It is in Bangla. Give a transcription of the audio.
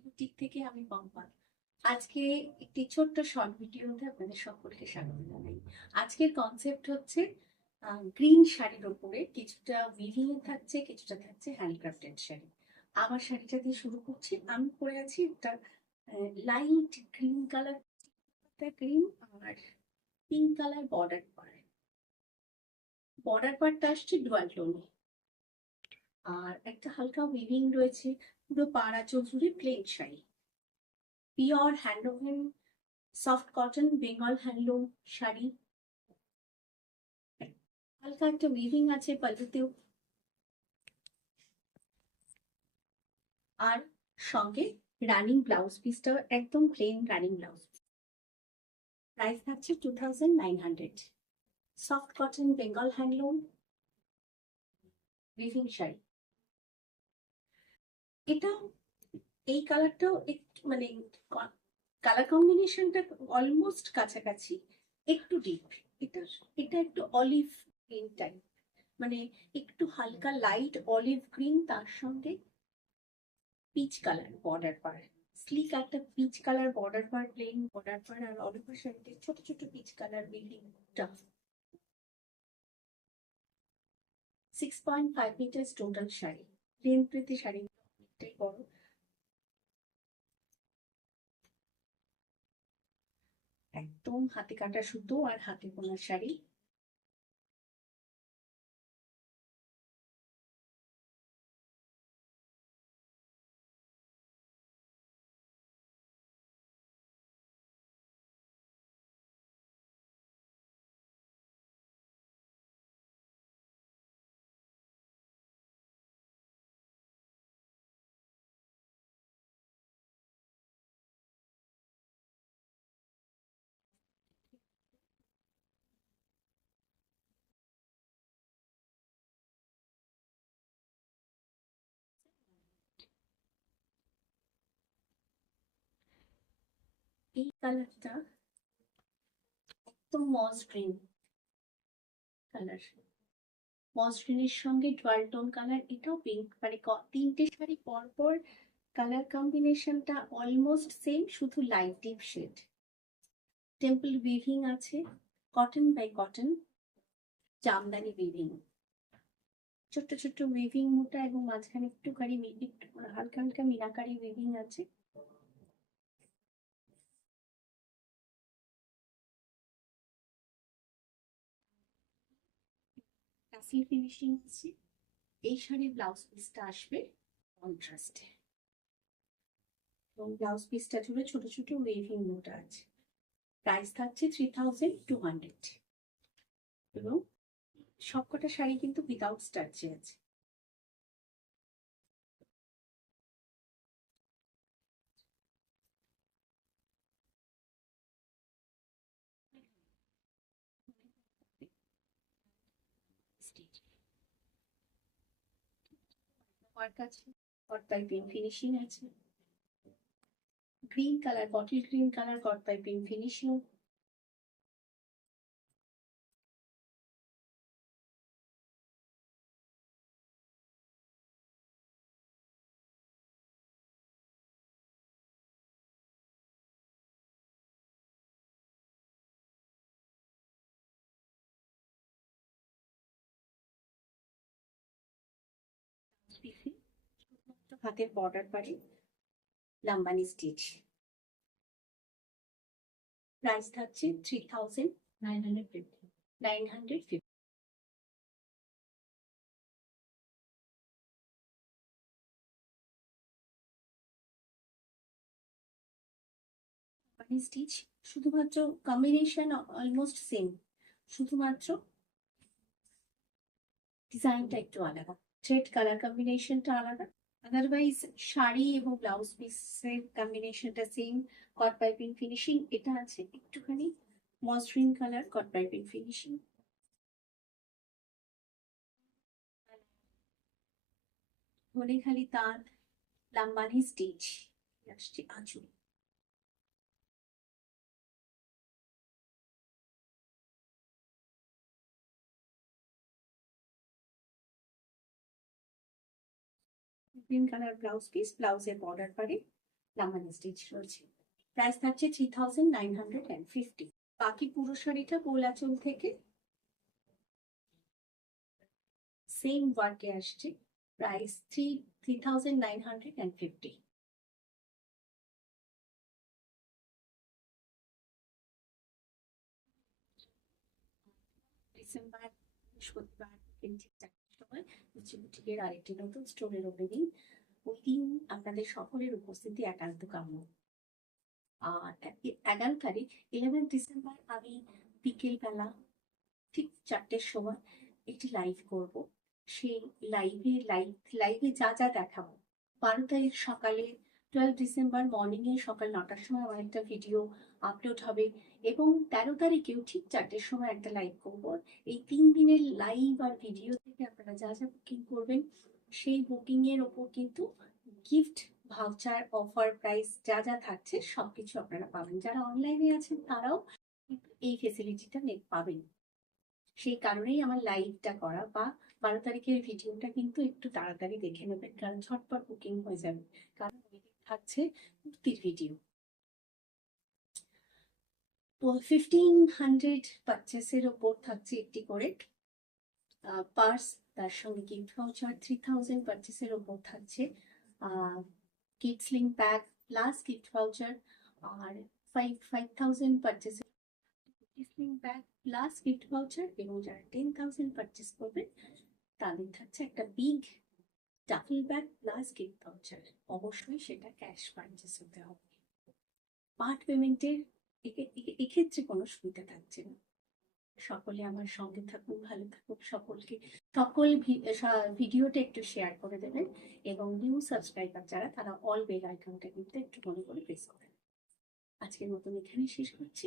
বুটিক থেকে আমি পম্পা। আজকে একটি ছোট্ট শর্ট ভিডিওতে আপনাদের সকলকে স্বাগত জানাই। আজকের কনসেপ্ট হচ্ছে গ্রিন শাড়ির উপরে কিছুটা উইভিং থাকছে, কিছুটা থাকছে হ্যান্ডক্রাফটেড শাড়ি। আমার শাড়িটা দিয়ে শুরু করছি। আমি পরে আছি একটা লাইট গ্রিন কালার, গ্রিন আর পিঙ্ক কালার বর্ডার পার। বর্ডার পারটা আসছে ডুয়াল টোনে, আর একটা হালকা উইভিং রয়েছে। পুরো পাড়া Chowdhury plain sari, pure handloom soft cotton Bengal handloom sari. হালকা একটা উইভিং আছে পাল্লুতেও, আর সঙ্গে রানিং ব্লাউজ পিসটাও একদম প্লেন রানিং ব্লাউজ। প্রাইস থাকছে 2900। Soft cotton Bengal handloom weaving sari. এটা এই কালারটাও একটু মানে কালার কম্বিনেশনটা অলমোস্ট কাছাকাছি, একটু ডিপ। এটা এটা একটু অলিভ গ্রিন টাইপ, মানে একটু হালকা লাইট অলিভ গ্রিন, তার সঙ্গে পিচ কালার বর্ডার পার, স্লিক একটা পিচ কালার বর্ডার পার, প্লেন বর্ডার পার, আর অল ওভার শাড়িতে ছোট ছোট পিচ কালার বিল্ডিংটা। 6.5 মিটার টোটাল শাড়ি। লেন্থ প্রতি শাড়ি অনেকটাই বড়। একদম হাতে কাটা সুতো আর হাতে বোনা শাড়ি। এই কালারটা একদম মস গ্রিন কালার, মস গ্রিনের সঙ্গে ডুয়াল টোন কালার, এটাও পিঙ্ক। মানে তিনটে শাড়ি পর পর কালার কম্বিনেশনটা অলমোস্ট সেম, শুধু light deep shade. Temple weaving আছে, cotton by cotton Jamdani weaving, ছোট্ট ছোট্ট উইভিং মোটা, এবং মাঝখানে একটুখানি একটু হালকা হালকা মিনাকারি উইভিং আছে। টাসেল ফিনিশিং আছে। এই শাড়ির ব্লাউজ পিসটা আসবে কন্ট্রাস্টে, এবং ব্লাউজ পিসটা জুড়ে ছোট ছোট উইভিং মোটা আছে। প্রাইস থাকছে 3200, এবং সবকটা শাড়ি কিন্তু উইদাউট স্টার্চে আছে। ওয়ার্ক আছে, কট পাইপিং ফিনিশিং আছে। Green colour, bottle green colour কট পাইপিং ফিনিশিং। হাতের বর্ডার পারে লাম্বানি স্টিচ। প্রাইস থাকছে 3950। স্টিচ শুধুমাত্র কম্বিনেশন অলমোস্ট সেম, শুধুমাত্র ডিজাইনটা একটু আলাদা, থ্রেড কালার কম্বিনেশনটা আলাদা। আদারওয়াইজ শাড়ি এবং ব্লাউজ পিসের কম্বিনেশনটা সেম। কট পাইপিং ফিনিশিং এটা আছে, একটুখানি মসৃণ কালার কট পাইপিং ফিনিশিং। ধনেখালি তাঁত লাম্বানি স্টিচ আসছে আঁচল। গ্রিন কালার ব্লাউজ পিস, ব্লাউজের বর্ডার পারে লাম্বা স্টিচ রয়েছে। প্রাইস থাকছে 3950। বাকি পুরো শাড়িটা গোল আঁচল থেকে সেম ওয়ার্কে আসছে। প্রাইস 3950। ডিসেম্বর বৃহস্পতিবার ঠিক 4টার সময় বুটিকের আরেকটি নতুন স্টোরের ওপেনিং। ওই দিন আপনাদের সকলের উপস্থিতি একান্ত কাম্য। আর 11 তারিখ 11 ডিসেম্বর আমি বিকেল বেলা ঠিক 4টের সময় একটি লাইভ করব। সেই লাইভে যা যা দেখাবো, 12 তারিখ সকালে 12 ডিসেম্বর মর্নিং এ সকাল 9টার সময় আমার একটা ভিডিও আপলোড হবে, এবং 13 তারিখেও ঠিক 4টের সময় একটা লাইভ করব। এই 3 দিনের লাইভ আর ভিডিও থেকে আপনারা যা যা বুকিং করবেন, সেই বুকিং এর ওপর কিন্তু গিফট ভাউচার, অফার, প্রাইস যা যা থাকছে সবকিছু আপনারা পাবেন। যারা অনলাইনে আছেন তারাও কিন্তু এই ফেসিলিটিটা পাবেন। সেই কারণেই আমার লাইভটা করা, বা 12 তারিখের ভিডিওটা কিন্তু একটু তাড়াতাড়ি দেখে নেবেন, কারণ ঝটপট বুকিং হয়ে যাবে, কারণ থাকছে কুর্তির ভিডিও। তো 1500 পারচেসের ওপর থাকছে একটি করে পার্স, তার সঙ্গে গিফট ভাউচার। 3000 পারচেসের ওপর থাকছে kid sling bag plus gift voucher. আর 5000 পারচেসের sling bag plus gift voucher, এবং যারা 10,000 পারচেস করবেন তাদের থাকছে একটা big duffel bag plus gift voucher. অবশ্যই সেটা ক্যাশ পারচেস হতে হবে। পার্ট পেমেন্টের এক্ষেত্রে কোনো সুবিধা থাকছে না। সকলে আমার সঙ্গে থাকুক, ভালো থাকুক। সকল ভিডিওটা একটু শেয়ার করে দেবেন, এবং নিউ সাবস্ক্রাইবার যারা তারা অল বেল আইকনটা কিন্তু একটু মনে করে প্রেস করেন। আজকের মতন এখানেই শেষ করছি।